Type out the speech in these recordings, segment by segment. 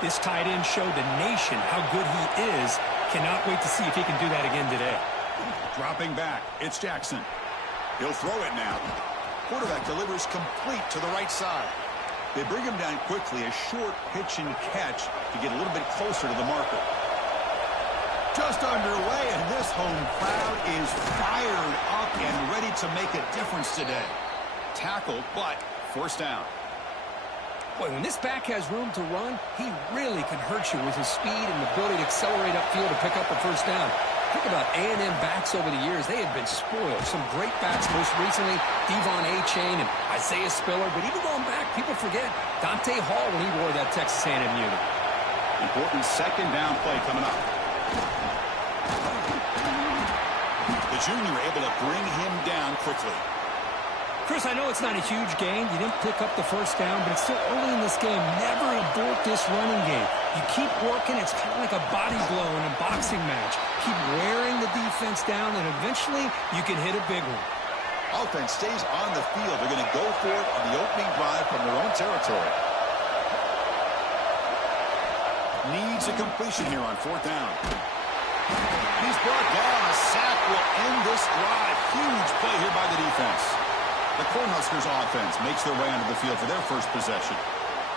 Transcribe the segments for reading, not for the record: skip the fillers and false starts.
This tight end showed the nation how good he is. Cannot wait to see if he can do that again today. Dropping back, it's Jackson. He'll throw it now. Quarterback delivers complete to the right side. They bring him down quickly, a short pitch and catch to get a little bit closer to the marker. Just underway, and this home crowd is fired up and ready to make a difference today. Tackled, but first down. Boy, when this back has room to run, he really can hurt you with his speed and the ability to accelerate upfield to pick up a first down. Think about A&M backs over the years. They have been spoiled. Some great backs, most recently, Devon A-Chain and Isaiah Spiller. But even going back, people forget Dante Hall when he wore that Texas A&M unit. Important second down play coming up. The junior able to bring him down quickly. Chris, I know it's not a huge gain. You didn't pick up the first down, but it's still early in this game. Never abort this running game. You keep working. It's kind of like a body blow in a boxing match. Keep wearing the defense down, and eventually you can hit a big one. Offense stays on the field. They're going to go for it on the opening drive from their own territory. Needs a completion here on fourth down. And he's brought down. A sack will end this drive. Huge play here by the defense. The Cornhuskers offense makes their way onto the field for their first possession.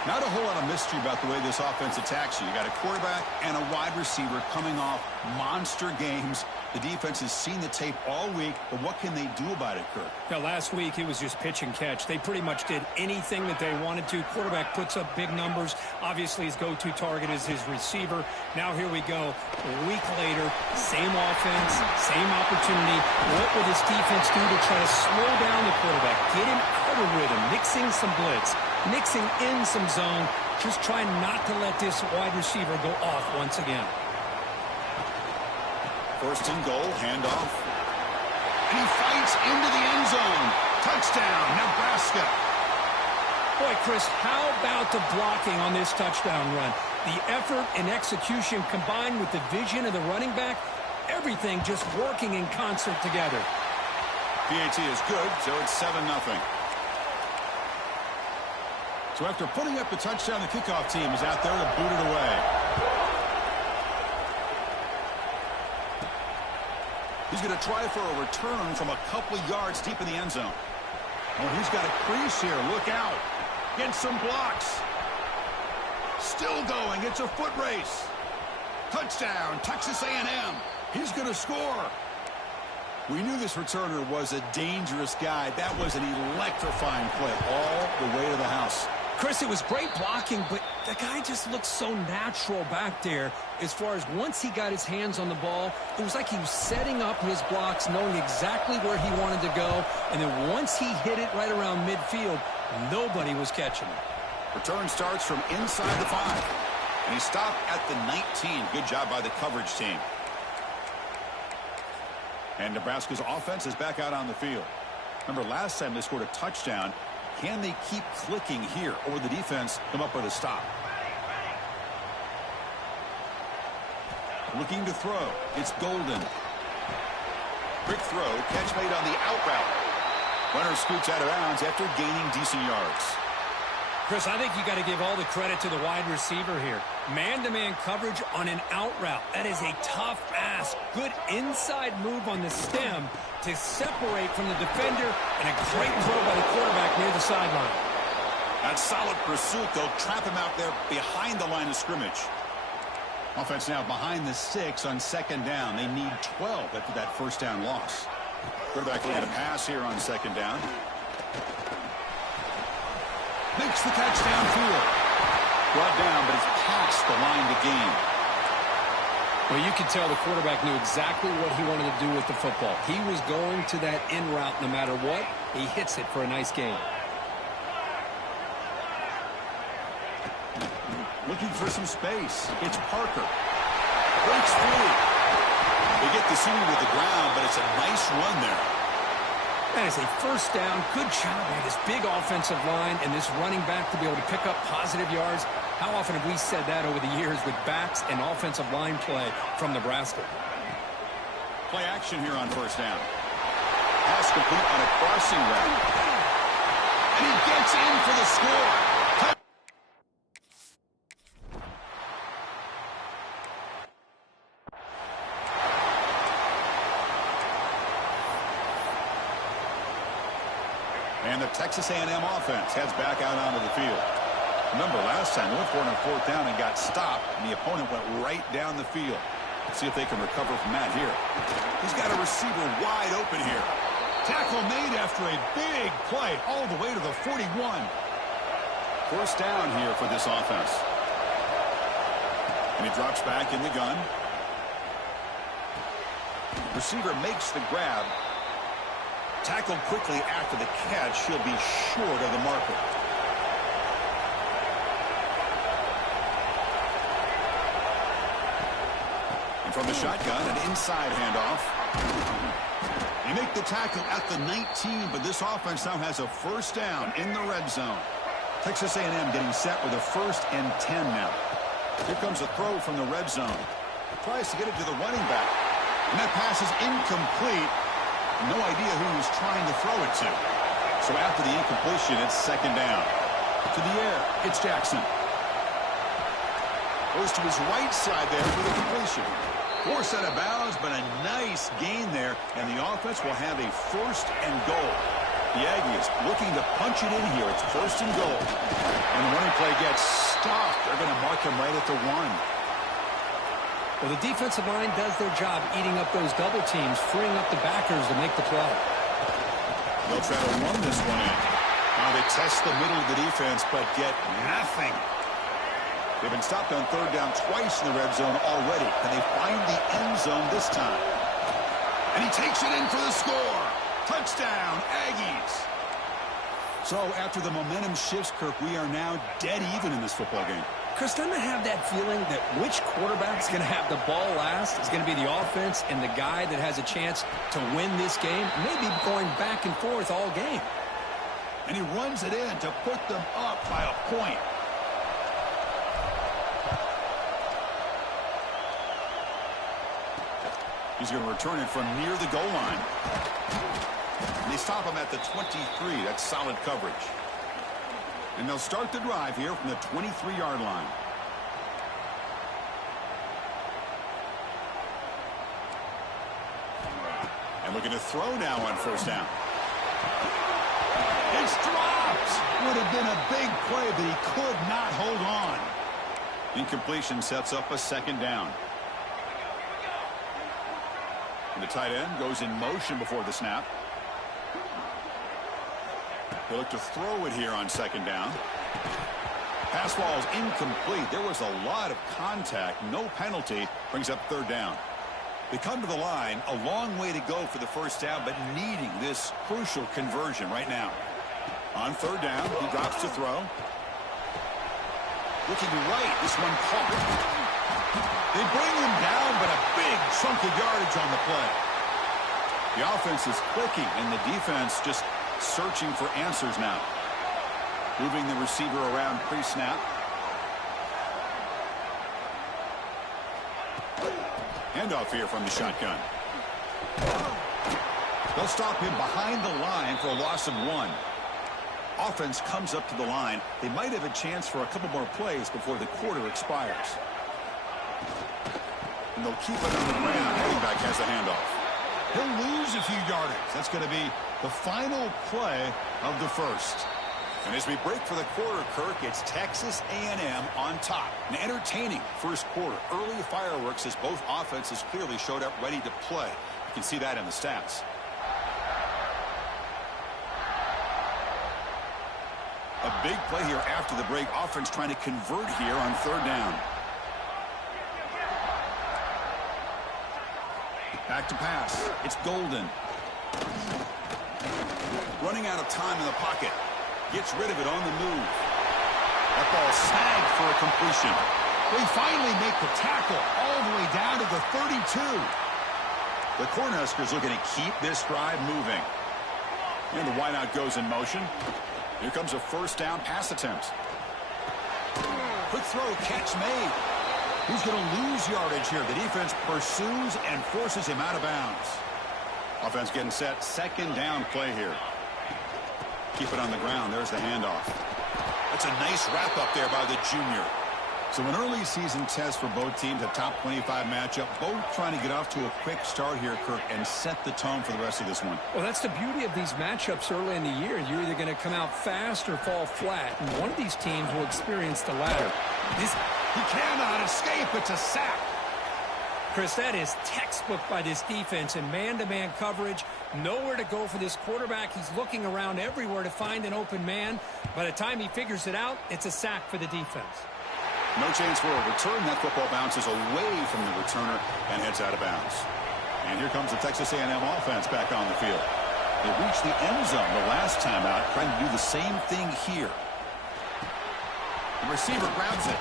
Not a whole lot of mystery about the way this offense attacks you. You got a quarterback and a wide receiver coming off monster games. The defense has seen the tape all week, but what can they do about it, Kirk? Now, last week, it was just pitch and catch. They pretty much did anything that they wanted to. Quarterback puts up big numbers. Obviously, his go-to target is his receiver. Now, here we go. A week later, same offense, same opportunity. What would this defense do to try to slow down the quarterback, get him out of rhythm, mixing some blitz, mixing in some zone, just trying not to let this wide receiver go off once again. First and goal, handoff. And he fights into the end zone. Touchdown, Nebraska. Boy, Chris, how about the blocking on this touchdown run? The effort and execution combined with the vision of the running back, everything just working in concert together. PAT is good, so it's 7-0. So after putting up the touchdown, the kickoff team is out there to boot it away. He's going to try for a return from a couple of yards deep in the end zone. Oh, he's got a crease here. Look out. Get some blocks. Still going. It's a foot race. Touchdown, Texas A&M. He's going to score. We knew this returner was a dangerous guy. That was an electrifying play all the way to the house. Chris, it was great blocking, but the guy just looked so natural back there as far as once he got his hands on the ball, it was like he was setting up his blocks, knowing exactly where he wanted to go, and then once he hit it right around midfield, nobody was catching him. Return starts from inside the 5, and he stopped at the 19. Good job by the coverage team. And Nebraska's offense is back out on the field. Remember, last time they scored a touchdown. Can they keep clicking here, or the defense come up with a stop? Looking to throw. It's Golden. Quick throw. Catch made on the out route. Runner scoots out of bounds after gaining decent yards. Chris, I think you got to give all the credit to the wide receiver here. Man-to-man coverage on an out route. That is a tough ask. Good inside move on the stem to separate from the defender, and a great throw by the quarterback near the sideline. That solid pursuit. They'll trap him out there behind the line of scrimmage. Offense now behind the 6 on second down. They need 12 after that first down loss. Quarterback looking to pass here on second down. Makes the catch downfield. Brought down, but it's past the line to gain. Well, you could tell the quarterback knew exactly what he wanted to do with the football. He was going to that in route no matter what. He hits it for a nice gain. Looking for some space. It's Parker. Breaks free. They get the senior to the ground, but it's a nice run there. That is a first down. Good job by this big offensive line and this running back to be able to pick up positive yards. How often have we said that over the years with backs and offensive line play from Nebraska? Play action here on first down. Pass complete on a crossing route. And he gets in for the score. And the Texas A&M offense heads back out onto the field. Remember, last time they went for it on fourth down and got stopped, and the opponent went right down the field. Let's see if they can recover from that here. He's got a receiver wide open here. Tackle made after a big play all the way to the 41. First down here for this offense. And he drops back in the gun. Receiver makes the grab. Tackled quickly after the catch. He'll be short of the marker. And from the shotgun, an inside handoff. They make the tackle at the 19, but this offense now has a first down in the red zone. Texas A&M getting set with a 1st and 10 now. Here comes a throw from the red zone. Tries to get it to the running back. And that pass is incomplete. No idea who he was trying to throw it to. So after the incompletion, it's second down. To the air, it's Jackson. Goes to his right side there for the completion. Forced out of bounds, but a nice gain there. And the offense will have a 1st and goal. The Aggies looking to punch it in here. It's 1st and goal. And the running play gets stopped. They're going to mark him right at the 1. Well, the defensive line does their job eating up those double teams, freeing up the backers to make the play. They'll try to run this one in. Now they test the middle of the defense, but get nothing. They've been stopped on third down twice in the red zone already. Can they find the end zone this time? And he takes it in for the score. Touchdown, Aggies. So after the momentum shifts, Kirk, we are now dead even in this football game. Chris, doesn't have that feeling that which quarterback is going to have the ball last is going to be the offense, and the guy that has a chance to win this game may be going back and forth all game. And he runs it in to put them up by a point. He's going to return it from near the goal line. And they stop him at the 23. That's solid coverage. And they'll start the drive here from the 23-yard line. And looking to throw now on first down. It's dropped. Would have been a big play, but he could not hold on. Incompletion sets up a second down. And the tight end goes in motion before the snap. They look to throw it here on second down. Pass ball is incomplete. There was a lot of contact. No penalty. Brings up third down. They come to the line. A long way to go for the first down, but needing this crucial conversion right now. On third down, he drops to throw. Looking right. This one caught. They bring him down, but a big chunk of yardage on the play. The offense is clicking, and the defense just searching for answers now. Moving the receiver around pre-snap. Handoff here from the shotgun. They'll stop him behind the line for a loss of 1. Offense comes up to the line. They might have a chance for a couple more plays before the quarter expires. And they'll keep it on the ground. Running back has a handoff. He'll lose a few yardage. That's going to be the final play of the first. And as we break for the quarter, Kirk, it's Texas A&M on top. An entertaining first quarter. Early fireworks as both offenses clearly showed up ready to play. You can see that in the stats. A big play here after the break. Offense trying to convert here on third down. Back to pass. It's Golden. Running out of time in the pocket. Gets rid of it on the move. That ball snagged for a completion. They finally make the tackle all the way down to the 32. The Cornhuskers looking to keep this drive moving. And the wideout goes in motion. Here comes a first down pass attempt. Quick throw, catch made. He's going to lose yardage here. The defense pursues and forces him out of bounds. Offense getting set. Second down play here. Keep it on the ground. There's the handoff. That's a nice wrap up there by the junior. So an early season test for both teams, a top 25 matchup, both trying to get off to a quick start here, Kirk, and set the tone for the rest of this one. Well, that's the beauty of these matchups early in the year. You're either going to come out fast or fall flat, and one of these teams will experience the latter. He cannot escape. It's a sack. Chris, that is textbook by this defense in man-to-man coverage. Nowhere to go for this quarterback. He's looking around everywhere to find an open man. By the time he figures it out, it's a sack for the defense. No chance for a return. That football bounces away from the returner and heads out of bounds. And here comes the Texas A&M offense back on the field. They reached the end zone the last time out, trying to do the same thing here. The receiver grabs it.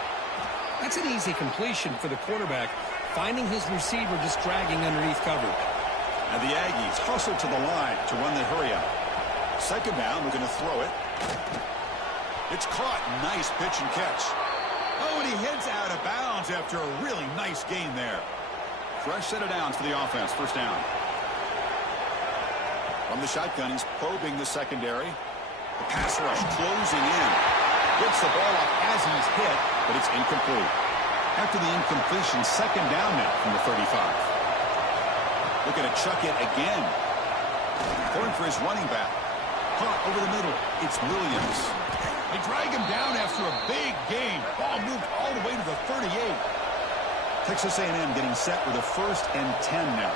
That's an easy completion for the quarterback, finding his receiver just dragging underneath coverage. And the Aggies hustle to the line to run the hurry out. Second down, we're going to throw it. It's caught. Nice pitch and catch. Oh, and he heads out of bounds after a really nice gain there. Fresh set of downs for the offense. First down. From the shotgun, he's probing the secondary. The pass rush closing in. Gets the ball off as he's hit, but it's incomplete. After the incompletion, second down now from the 35. Looking to chuck it again. Going for his running back. Caught over the middle. It's Williams. They drag him down after a big gain. Ball moved all the way to the 38. Texas A&M getting set with a 1st and 10 now.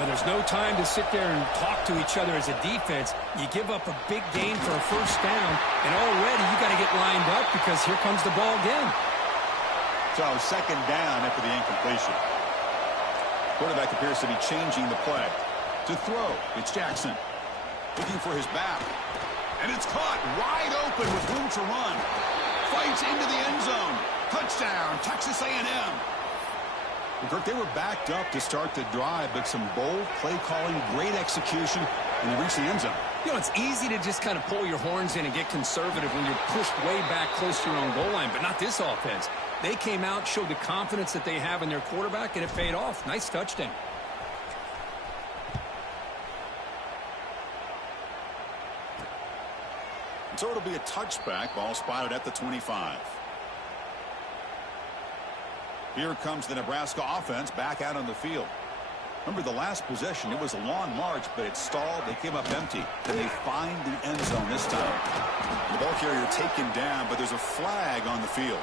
Now, there's no time to sit there and talk to each other as a defense. You give up a big gain for a first down, and already you got to get lined up because here comes the ball again. So second down after the incompletion. Quarterback appears to be changing the play. To throw, it's Jackson. Looking for his back. And it's caught wide open with room to run. Fights into the end zone. Touchdown, Texas A&M. Kirk, they were backed up to start the drive, but some bold play calling, great execution, and they reached the end zone. You know, it's easy to just kind of pull your horns in and get conservative when you're pushed way back close to your own goal line, but not this offense. They came out, showed the confidence that they have in their quarterback, and it paid off. Nice touchdown. So it'll be a touchback. Ball spotted at the 25. Here comes the Nebraska offense back out on the field. Remember the last possession, it was a long march, but it stalled. They came up empty. Then they find the end zone this time. The ball carrier taken down, but there's a flag on the field.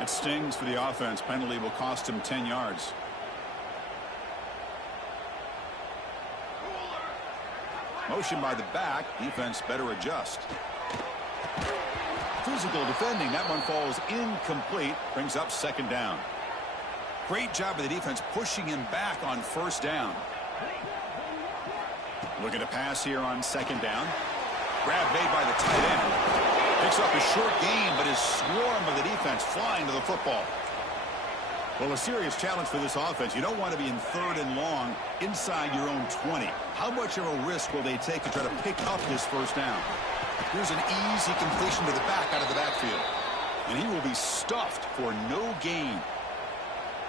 It stings for the offense. Penalty will cost him 10 yards. Motion by the back. Defense better adjust. Physical defending. That one falls incomplete. Brings up second down. Great job of the defense pushing him back on first down. Looking to pass here on second down. Grab made by the tight end. Picks up a short gain, but is swarmed by the defense flying to the football. Well, a serious challenge for this offense. You don't want to be in 3rd and long inside your own 20. How much of a risk will they take to try to pick up this first down? Here's an easy completion to the back out of the backfield. And he will be stuffed for no gain.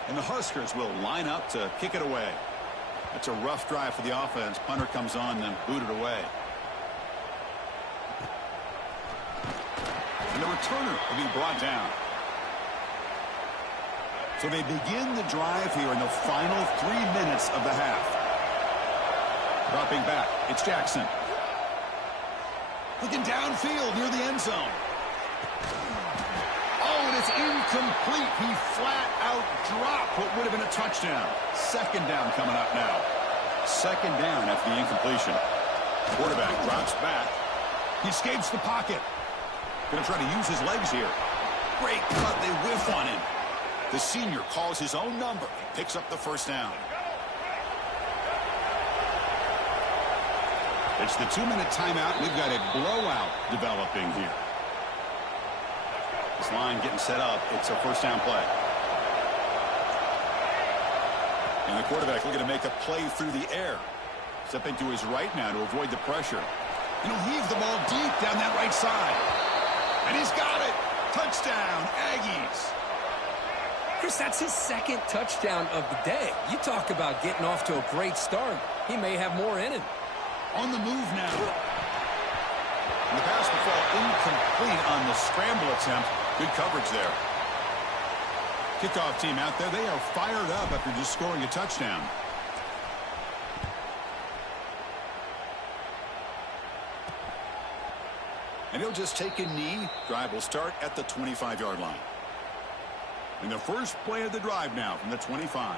And the Huskers will line up to kick it away. That's a rough drive for the offense. Punter comes on and booted away. And the returner will be brought down. So they begin the drive here in the final 3 minutes of the half. Dropping back, it's Jackson. Looking downfield near the end zone. Oh, and it's incomplete. He flat out dropped what would have been a touchdown. Second down coming up now. Second down after the incompletion. Quarterback drops back. He escapes the pocket. Going to try to use his legs here. Great cut. They whiff on him. The senior calls his own number. He picks up the first down. It's the 2-minute timeout. We've got a blowout developing here. This line getting set up. It's a first down play. And the quarterback looking to make a play through the air. Stepping to his right now to avoid the pressure. And he'll heave the ball deep down that right side. And he's got it. Touchdown, Aggies. Chris, that's his second touchdown of the day. You talk about getting off to a great start. he may have more in him. On the move now. And the pass will fall incomplete on the scramble attempt. Good coverage there. Kickoff team out there. They are fired up after just scoring a touchdown. And he'll just take a knee. Drive will start at the 25-yard line. And the first play of the drive now from the 25.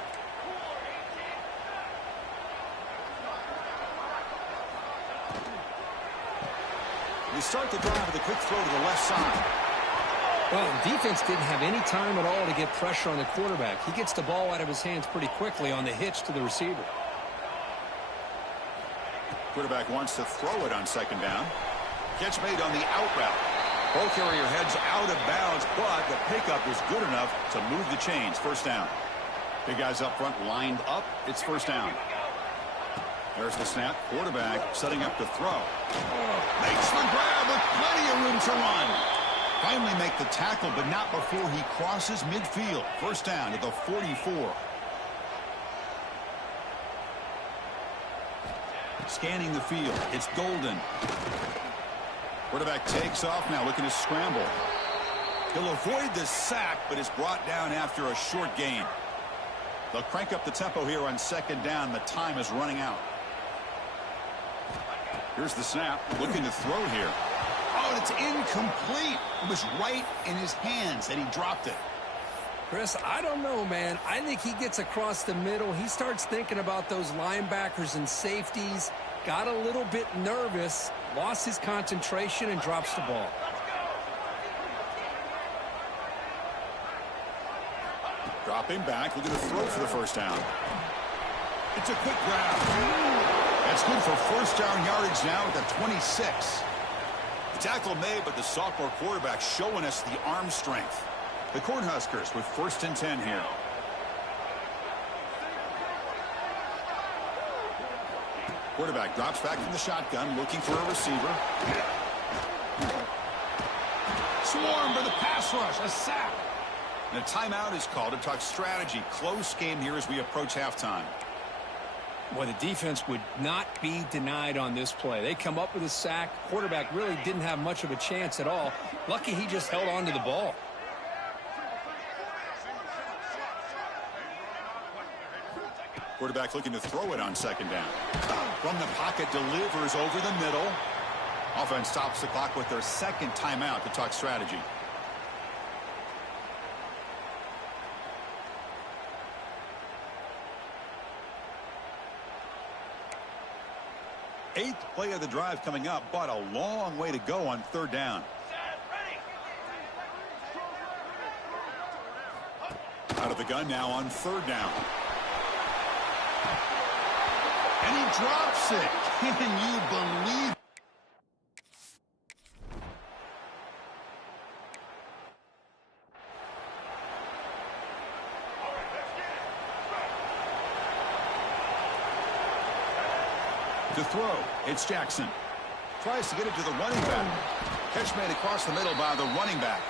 They start the drive with a quick throw to the left side. Well, defense didn't have any time at all to get pressure on the quarterback. He gets the ball out of his hands pretty quickly on the hitch to the receiver. Quarterback wants to throw it on second down. Catch made on the out route. Ball carrier heads out of bounds, but the pickup was good enough to move the chains. First down. Big guys up front lined up. It's first down. There's the snap. Quarterback setting up to throw. Makes the grab with plenty of room to run. Finally make the tackle, but not before he crosses midfield. First down at the 44. Scanning the field. It's Golden. Quarterback takes off now, looking to scramble. He'll avoid the sack, but is brought down after a short gain. They'll crank up the tempo here on second down. The time is running out. Here's the snap. Looking to throw here. Oh, and it's incomplete. It was right in his hands, and he dropped it. Chris, I don't know, man. I think he gets across the middle. He starts thinking about those linebackers and safeties. Got a little bit nervous, lost his concentration, and drops the ball. Dropping back, looking to throw for the first down. It's a quick grab. That's good for first down yardage now at the 26. The tackle made, but the sophomore quarterback showing us the arm strength. The Cornhuskers with first and 10 here. Quarterback drops back from the shotgun, looking for a receiver. Swarm for the pass rush, a sack. And a timeout is called to talk strategy. Close game here as we approach halftime. Well, the defense would not be denied on this play. They come up with a sack. Quarterback really didn't have much of a chance at all. Lucky he just held on to the ball. Quarterback looking to throw it on second down. From the pocket, delivers over the middle. Offense stops the clock with their second timeout to talk strategy. Eighth play of the drive coming up, but a long way to go on third down. Out of the gun now on third down. And he drops it. Can you believe it? To throw, it's Jackson. Tries to get it to the running back. Catch made across the middle by the running back.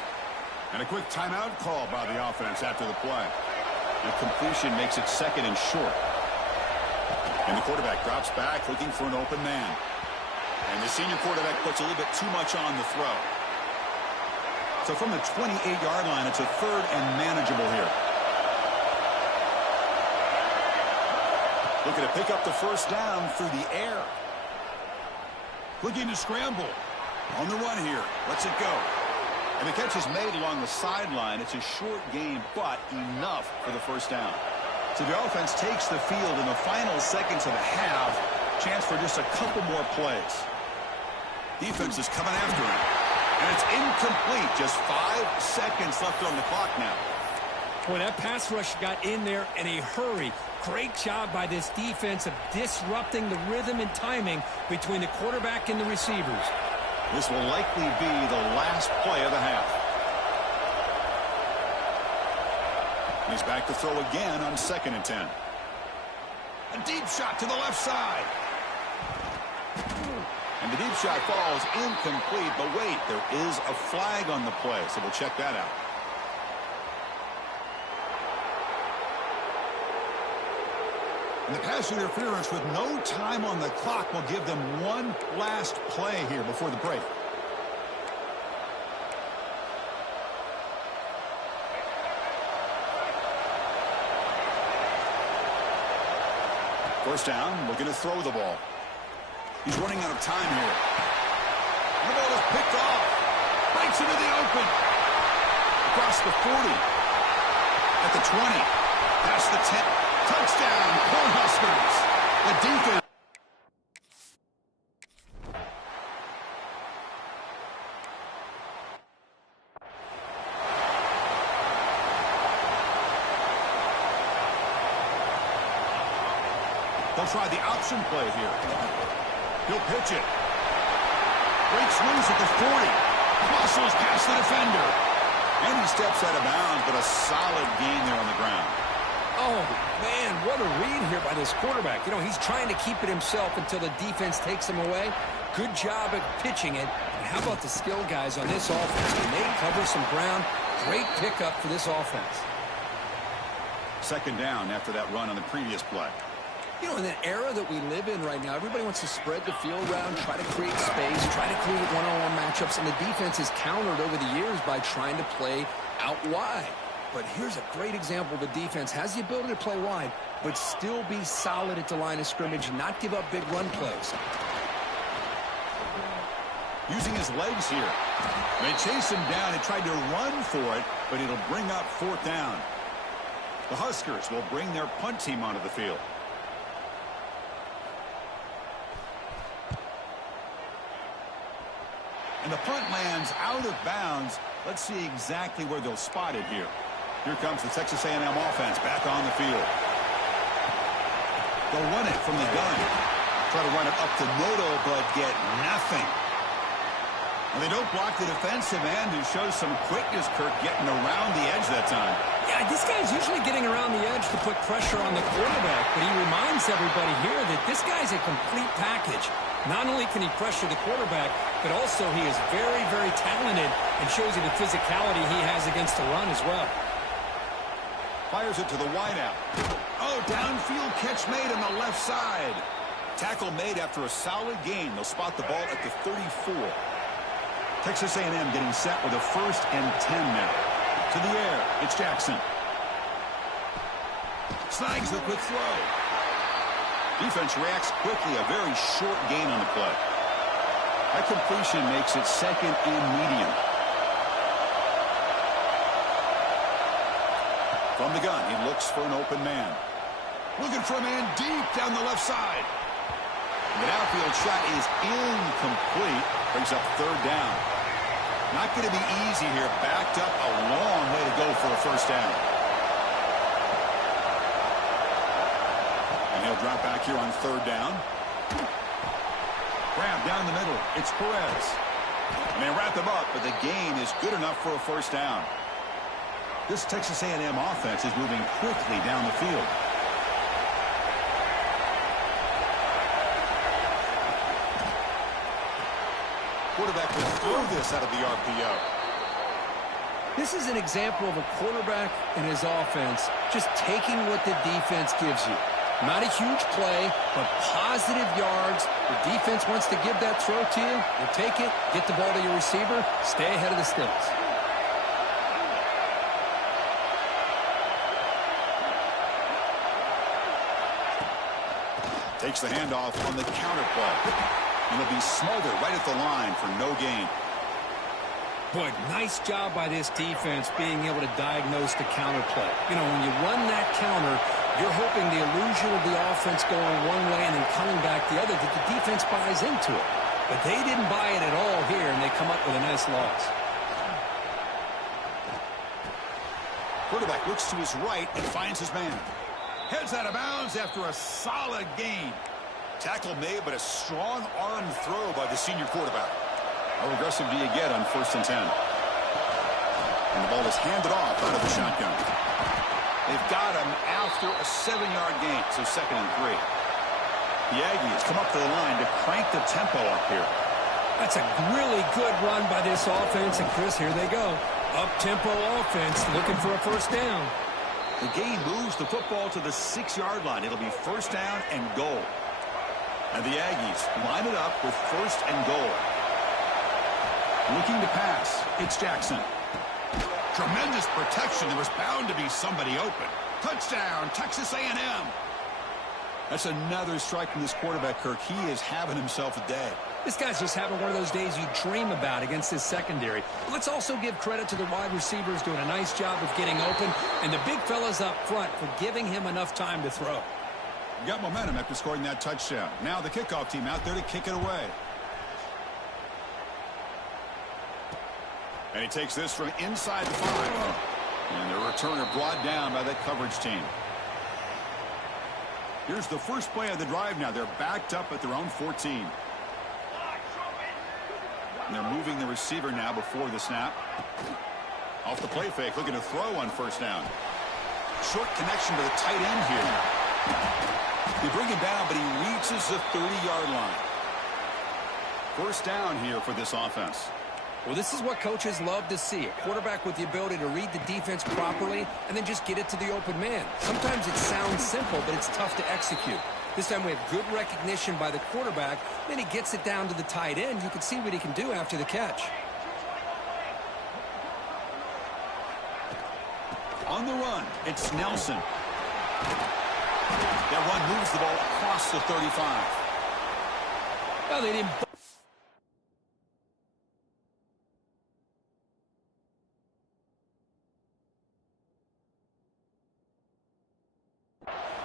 And a quick timeout call by the offense after the play. The completion makes it second and short. And the quarterback drops back, looking for an open man. And the senior quarterback puts a little bit too much on the throw. So from the 28-yard line, it's a third and manageable here. Looking to pick up the first down through the air. Looking to scramble. On the run here. Lets it go. And the catch is made along the sideline. It's a short game, but enough for the first down. So the offense takes the field in the final seconds of the half. Chance for just a couple more plays. Defense is coming after him. And it's incomplete. Just 5 seconds left on the clock now. Boy, that pass rush got in there in a hurry. Great job by this defense of disrupting the rhythm and timing between the quarterback and the receivers. This will likely be the last play of the half. He's back to throw again on second and 10. A deep shot to the left side. And the deep shot falls incomplete. But wait, there is a flag on the play, so we'll check that out. And the pass interference with no time on the clock will give them one last play here before the break. First down, looking to throw the ball. He's running out of time here. And the ball is picked off. Breaks into the open. Across the 40. At the 20. Past the 10. Touchdown, Cornhuskers. The defense. They'll try the option play here. He'll pitch it. Breaks loose at the 40. Muscles past the defender. And he steps out of bounds, but a solid gain there on the ground. Oh, man, what a read here by this quarterback. You know, he's trying to keep it himself until the defense takes him away. Good job at pitching it. And how about the skill guys on this offense? When they cover some ground, great pickup for this offense. Second down after that run on the previous play. You know, in the era that we live in right now, everybody wants to spread the field around, try to create space, try to create one-on-one matchups, and the defense is countered over the years by trying to play out wide. But here's a great example. The defense has the ability to play wide, but still be solid at the line of scrimmage and not give up big run plays. Using his legs here. They chase him down and tried to run for it, but it'll bring up fourth down. The Huskers will bring their punt team onto the field. And the punt lands out of bounds. Let's see exactly where they'll spot it here. Here comes the Texas A&M offense back on the field. They'll run it from the gun. Try to run it up to Noto, but get nothing. And they don't block the defensive end, who shows some quickness, Kirk, getting around the edge that time. Yeah, this guy's usually getting around the edge to put pressure on the quarterback, but he reminds everybody here that this guy's a complete package. Not only can he pressure the quarterback, but also he is very, very talented and shows you the physicality he has against the run as well. Fires it to the wideout. Oh, downfield catch made on the left side. Tackle made after a solid gain. They'll spot the ball at the 34. Texas A&M getting set with a 1st and 10 now. To the air, it's Jackson. Snags the quick throw. Defense reacts quickly, a very short gain on the play. That completion makes it 2nd and medium. From the gun, he looks for an open man. Looking for a man deep down the left side. The outfield shot is incomplete. Brings up 3rd down. Not going to be easy here. Backed up a long way to go for a 1st down. And he'll drop back here on 3rd down. Grab down the middle. It's Perez. And they wrap him up, but the gain is good enough for a 1st down. This Texas A&M offense is moving quickly down the field. Quarterback will throw this out of the RPO. This is an example of a quarterback and his offense just taking what the defense gives you. Not a huge play, but positive yards. The defense wants to give that throw to you. You take it, get the ball to your receiver, stay ahead of the sticks. Takes the handoff on the counter play. And he'll be smothered right at the line for no gain. Boy, nice job by this defense being able to diagnose the counter play. You know, when you run that counter, you're hoping the illusion of the offense going one way and then coming back the other, that the defense buys into it. But they didn't buy it at all here, and they come up with a nice loss. Quarterback looks to his right and finds his man. Heads out of bounds after a solid gain. Tackle made, but a strong arm throw by the senior quarterback. How aggressive do you get on 1st and 10? And the ball is handed off out of the shotgun. They've got him after a 7-yard gain, so 2nd and 3. The Aggies come up to the line to crank the tempo up here. That's a really good run by this offense, and Chris, here they go. Up-tempo offense looking for a 1st down. The game moves the football to the 6-yard line. It'll be first down and goal. And the Aggies line it up with first and goal. Looking to pass. It's Jackson. Tremendous protection. There was bound to be somebody open. Touchdown, Texas A&M. That's another strike from this quarterback, Kirk. He is having himself a day. This guy's just having one of those days you dream about against his secondary. But let's also give credit to the wide receivers doing a nice job of getting open, and the big fellas up front for giving him enough time to throw. Got momentum after scoring that touchdown. Now the kickoff team out there to kick it away. And he takes this from inside the 5. And the returner brought down by that coverage team. Here's the first play of the drive now. They're backed up at their own 14. And they're moving the receiver now before the snap. Off the play fake, looking to throw on first down. Short connection to the tight end here. They bring him down, but he reaches the 30-yard line. First down here for this offense. Well, this is what coaches love to see. A quarterback with the ability to read the defense properly and then just get it to the open man. Sometimes it sounds simple, but it's tough to execute. This time we have good recognition by the quarterback. Then he gets it down to the tight end. You can see what he can do after the catch. On the run, it's Nelson. That run moves the ball across the 35. Well, they didn't...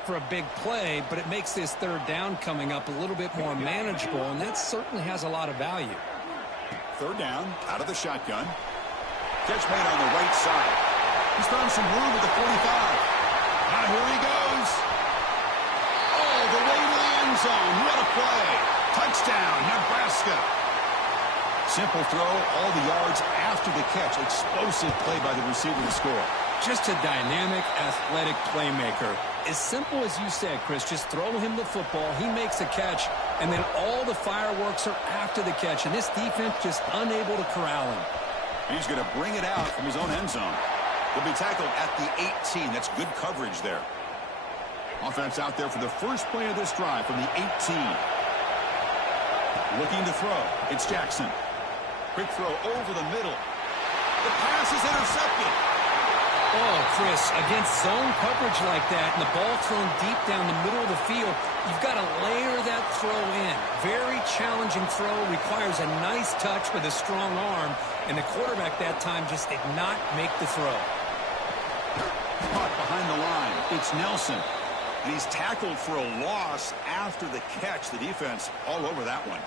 for a big play, but it makes this third down coming up a little bit more manageable, and that certainly has a lot of value. Third down, out of the shotgun. Catch made on the right side. He's found some room at the 45. Now here he goes. Oh, the way to the end zone. What a play. Touchdown, Nebraska. Simple throw, all the yards after the catch. Explosive play by the receiver to score. Just a dynamic, athletic playmaker. As simple as you said, Chris, just throw him the football, he makes a catch, and then all the fireworks are after the catch, and this defense just unable to corral him. He's going to bring it out from his own end zone. He'll be tackled at the 18. That's good coverage there. Offense out there for the first play of this drive from the 18. Looking to throw. It's Jackson. Quick throw over the middle. The pass is intercepted. Oh, Chris, against zone coverage like that and the ball thrown deep down the middle of the field, you've got to layer that throw in. Very challenging throw, requires a nice touch with a strong arm, and the quarterback that time just did not make the throw. Caught behind the line. It's Nelson. And he's tackled for a loss after the catch. The defense all over that one.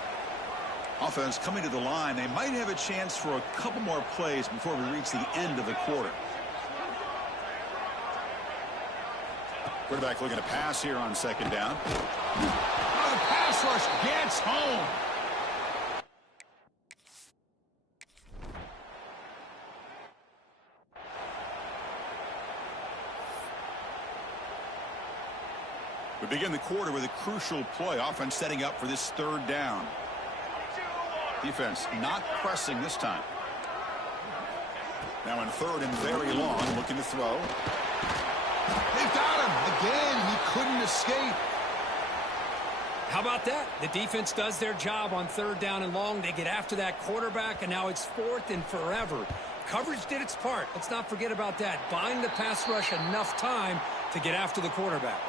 Offense coming to the line. They might have a chance for a couple more plays before we reach the end of the quarter. Quarterback looking to pass here on second down. Oh, the pass rush gets home. We begin the quarter with a crucial play. Offense setting up for this third down. Defense not pressing this time. Now in third and very long, looking to throw. They've got him. Again, he couldn't escape. How about that? The defense does their job on third down and long. They get after that quarterback, and now it's fourth and forever. Coverage did its part. Let's not forget about that. Buying the pass rush enough time to get after the quarterback.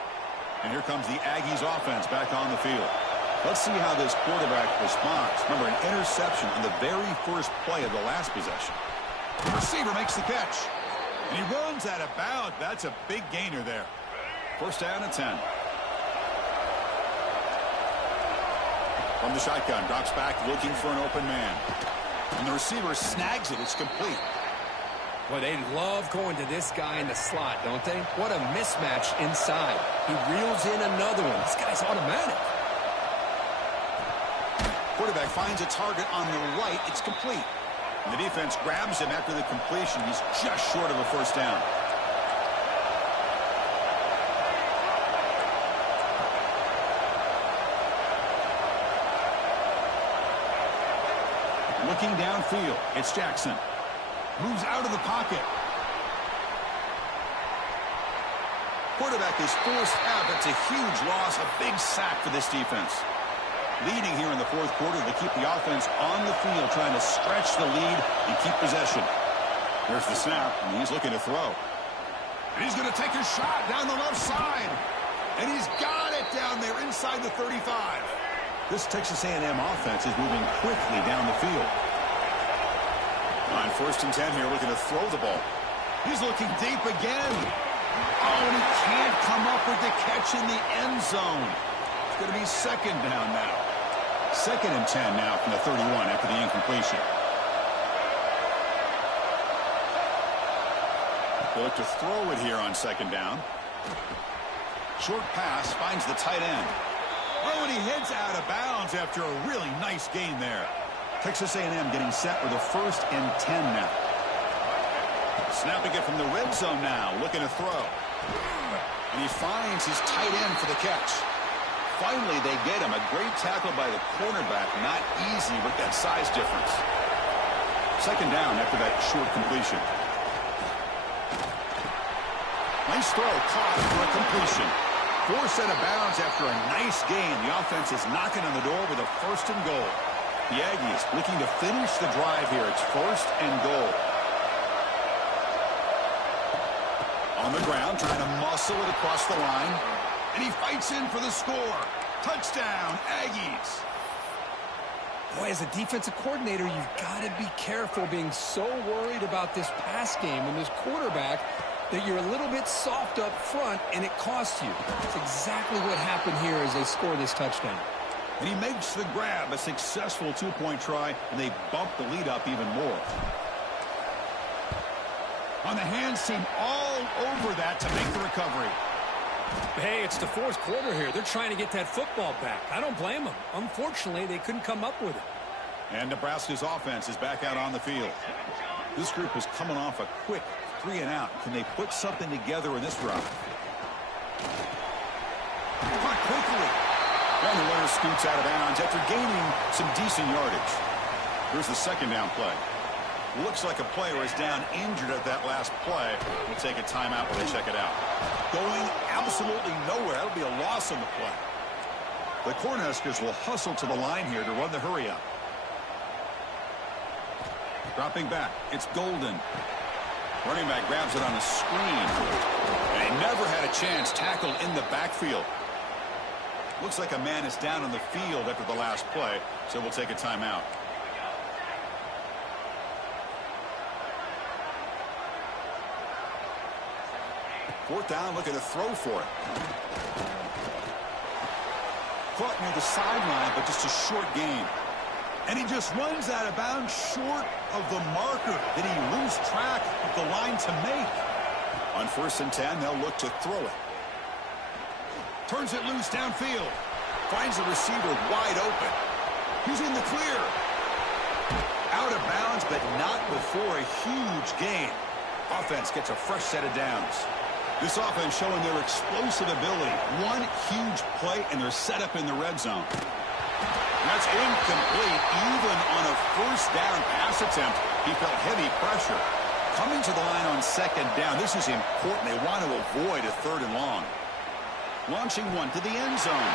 And here comes the Aggies offense back on the field. Let's see how this quarterback responds. Remember, an interception on the very first play of the last possession. The receiver makes the catch. And he runs out of bounds. That's a big gainer there. First down and 10. From the shotgun, drops back looking for an open man. And the receiver snags it. It's complete. Well, they love going to this guy in the slot, don't they? What a mismatch inside. He reels in another one. This guy's automatic. Quarterback finds a target on the right. It's complete. And the defense grabs him after the completion. He's just short of a first down. Looking downfield, it's Jackson. Moves out of the pocket. Quarterback is forced out. That's a huge loss, a big sack for this defense. Leading here in the fourth quarter, they keep the offense on the field, trying to stretch the lead and keep possession. There's the snap, and he's looking to throw. And he's going to take a shot down the left side. And he's got it down there inside the 35. This Texas A&M offense is moving quickly down the field. On 1st and 10 here, looking to throw the ball. He's looking deep again. Oh, and he can't come up with the catch in the end zone. It's going to be 2nd down now. 2nd and 10 now from the 31 after the incompletion. They look to throw it here on 2nd down. Short pass finds the tight end. Oh, and he heads out of bounds after a really nice gain there. Texas A&M getting set with a 1st and 10 now. Snapping it from the red zone now, looking to throw. And he finds his tight end for the catch. Finally, they get him. A great tackle by the cornerback. Not easy with that size difference. 2nd down after that short completion. Nice throw, caught for a completion. Forced out of bounds after a nice gain. The offense is knocking on the door with a 1st and goal. The Aggies looking to finish the drive here. It's 1st and goal. On the ground, trying to muscle it across the line. And he fights in for the score. Touchdown, Aggies. Boy, as a defensive coordinator, you've got to be careful being so worried about this pass game and this quarterback that you're a little bit soft up front, and it costs you. That's exactly what happened here as they score this touchdown. And he makes the grab, a successful 2-point try, and they bump the lead up even more. On the hands team all over that to make the recovery. Hey, it's the 4th quarter here. They're trying to get that football back. I don't blame them. Unfortunately, they couldn't come up with it. And Nebraska's offense is back out on the field. This group is coming off a quick 3 and out. Can they put something together in this drive? Caught quickly. And the runner scoots out of bounds after gaining some decent yardage. Here's the 2nd down play. Looks like a player is down injured at that last play. We'll take a timeout when they check it out. Going absolutely nowhere. That'll be a loss on the play. The Cornhuskers will hustle to the line here to run the hurry up. Dropping back. It's Golden. Running back grabs it on the screen. And he never had a chance tackled in the backfield. Looks like a man is down on the field after the last play, so we'll take a timeout. Fourth down, looking to throw for it. Caught near the sideline, but just a short gain. And he just runs out of bounds short of the marker. Did he lose track of the line to make? On 1st and 10, they'll look to throw it. Turns it loose downfield. Finds the receiver wide open. He's in the clear. Out of bounds, but not before a huge gain. Offense gets a fresh set of downs. This offense showing their explosive ability. One huge play, and they're set up in the red zone. That's incomplete. Even on a 1st down pass attempt, he felt heavy pressure. Coming to the line on 2nd down, this is important. They want to avoid a 3rd and long. Launching one to the end zone.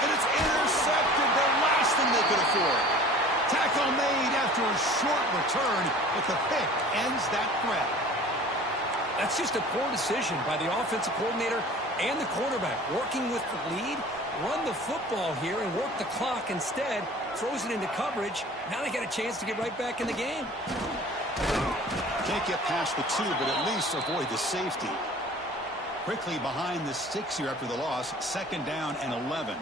And it's intercepted, the last thing they could afford. Tackle made after a short return, but the pick ends that threat. That's just a poor decision by the offensive coordinator and the quarterback. Working with the lead, run the football here and work the clock instead. Throws it into coverage. Now they got a chance to get right back in the game. Can't get past the 2, but at least avoid the safety. Quickly behind the sticks here after the loss. 2nd down and 11.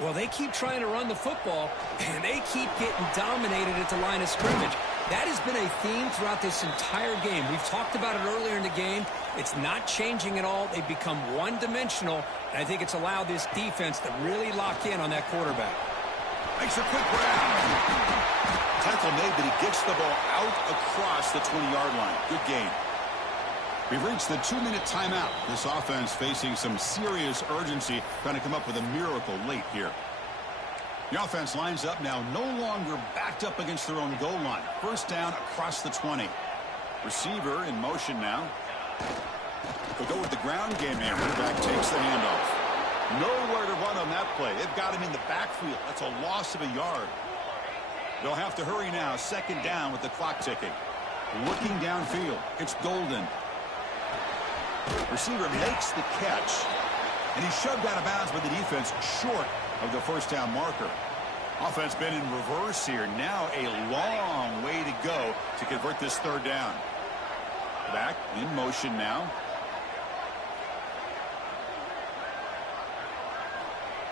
Well, they keep trying to run the football, and they keep getting dominated at the line of scrimmage. That has been a theme throughout this entire game. We've talked about it earlier in the game. It's not changing at all. They've become one-dimensional, and I think it's allowed this defense to really lock in on that quarterback. Makes a quick grab. Tackle made, but he gets the ball out across the 20-yard line. Good game. We've reached the 2-minute timeout. This offense facing some serious urgency, trying to come up with a miracle late here. The offense lines up now, no longer backed up against their own goal line. 1st down across the 20. Receiver in motion now. They'll go with the ground game here. Quarterback takes the handoff. Nowhere to run on that play. They've got him in the backfield. That's a loss of a yard. They'll have to hurry now. Second down with the clock ticking. Looking downfield. It's Golden. Receiver makes the catch. And he's shoved out of bounds by the defense short of the first down marker. Offense been in reverse here. Now a long way to go to convert this third down. Back in motion now.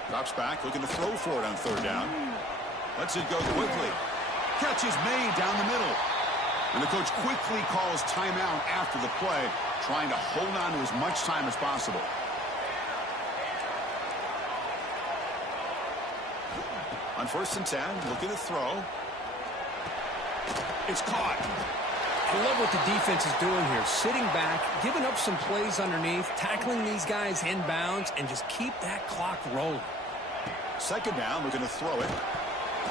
Drops back, looking to throw for it on third down. Lets it go quickly. Catch is made down the middle. And the coach quickly calls timeout after the play, trying to hold on to as much time as possible. On 1st and 10, looking to throw. It's caught. I love what the defense is doing here. Sitting back, giving up some plays underneath, tackling these guys inbounds, and just keep that clock rolling. Second down, looking to throw it.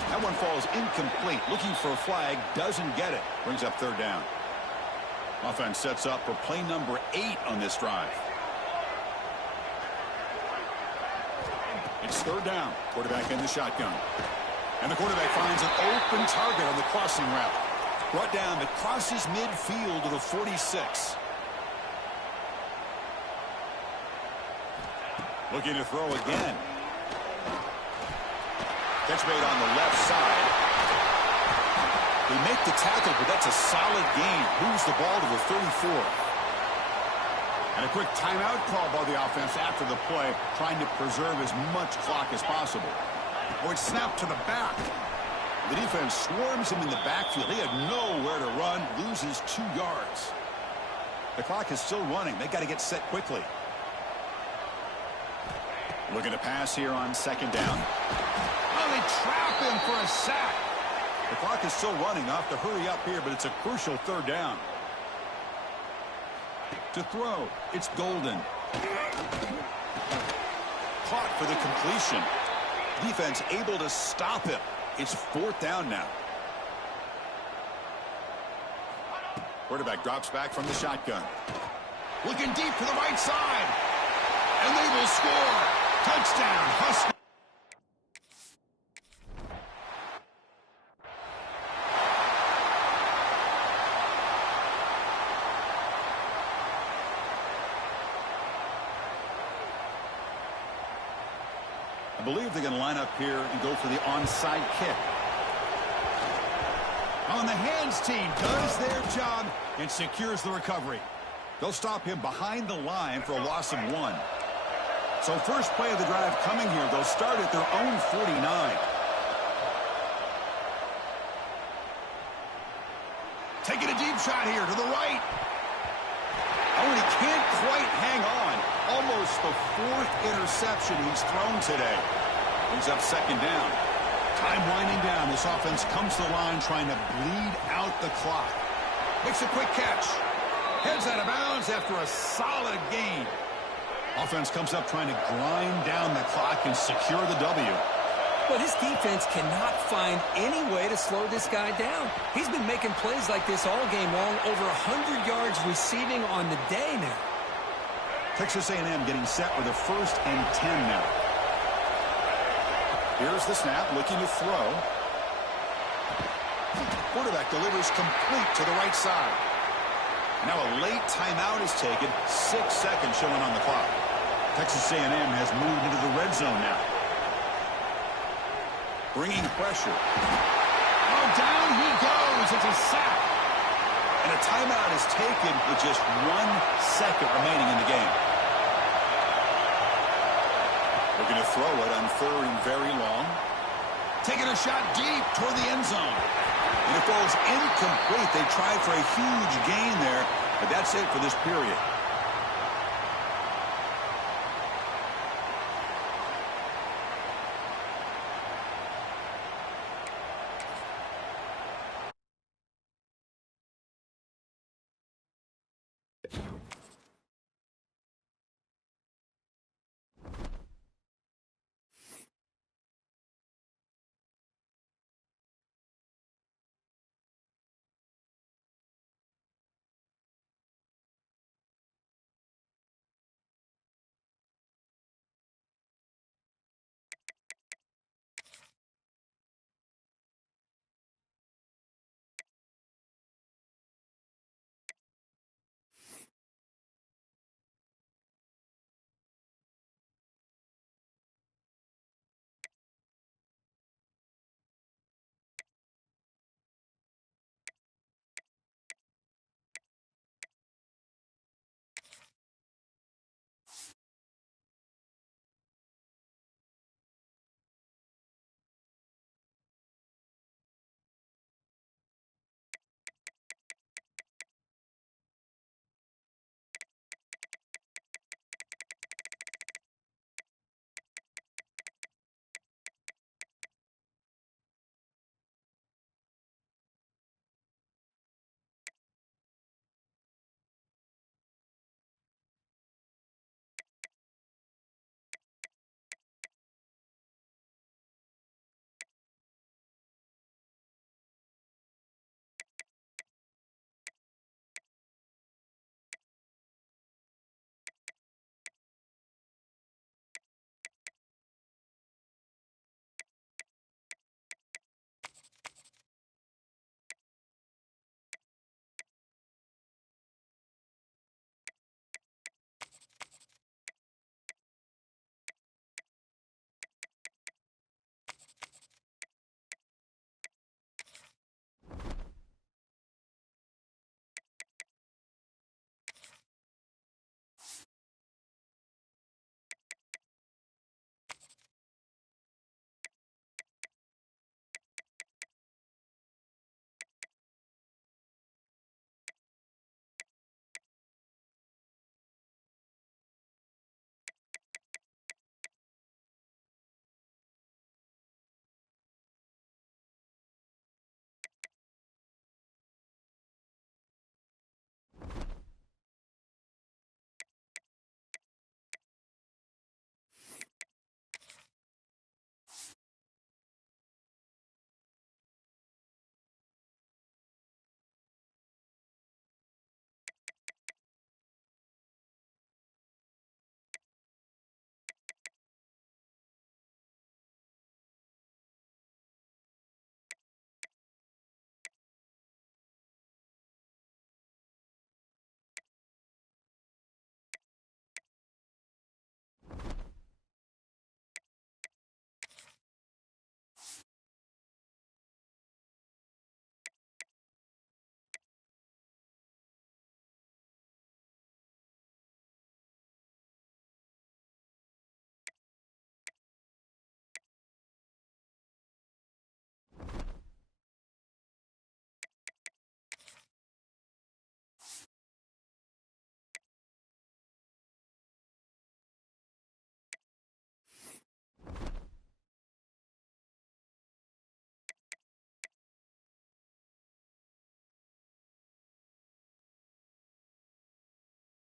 That one falls incomplete. Looking for a flag, doesn't get it. Brings up third down. Offense sets up for play number 8 on this drive. It's third down. Quarterback in the shotgun. And the quarterback finds an open target on the crossing route. Brought down, but crosses midfield to the 46. Looking to throw again. Catch made on the left side. They make the tackle, but that's a solid gain. Moves the ball to the 34. And a quick timeout call by the offense after the play, trying to preserve as much clock as possible. Oh, it's snapped to the back. The defense swarms him in the backfield. He had nowhere to run, loses 2 yards. The clock is still running. They got to get set quickly. Looking to pass here on second down. Oh, they trap him for a sack. The clock is still running. They'll have to hurry up here, but it's a crucial third down. To throw, it's Golden. Caught for the completion. Defense able to stop him. It's fourth down now. Quarterback drops back from the shotgun. Looking deep to the right side. And they will score. Touchdown, Huskers. I believe they're going to line up here and go for the onside kick. On the hands team does their job and secures the recovery. They'll stop him behind the line for a loss of 1. So first play of the drive coming here. They'll start at their own 49. Taking a deep shot here to the right. Oh, and he can't quite hang on. Almost the 4th interception he's thrown today. Brings up second down. Time winding down. This offense comes to the line trying to bleed out the clock. Makes a quick catch. Heads out of bounds after a solid gain. Offense comes up trying to grind down the clock and secure the W. But his defense cannot find any way to slow this guy down. He's been making plays like this all game long, over 100 yards receiving on the day now. Texas A&M getting set with a 1st and 10 now. Here's the snap, looking to throw. Quarterback delivers complete to the right side. Now a late timeout is taken, 6 seconds showing on the clock. Texas A&M has moved into the red zone now. Bringing pressure. Oh, down he goes. It's a sack. And a timeout is taken with just 1 second remaining in the game. Looking to throw it on 3rd and very long. Taking a shot deep toward the end zone. And it falls incomplete. They tried for a huge gain there, but that's it for this period.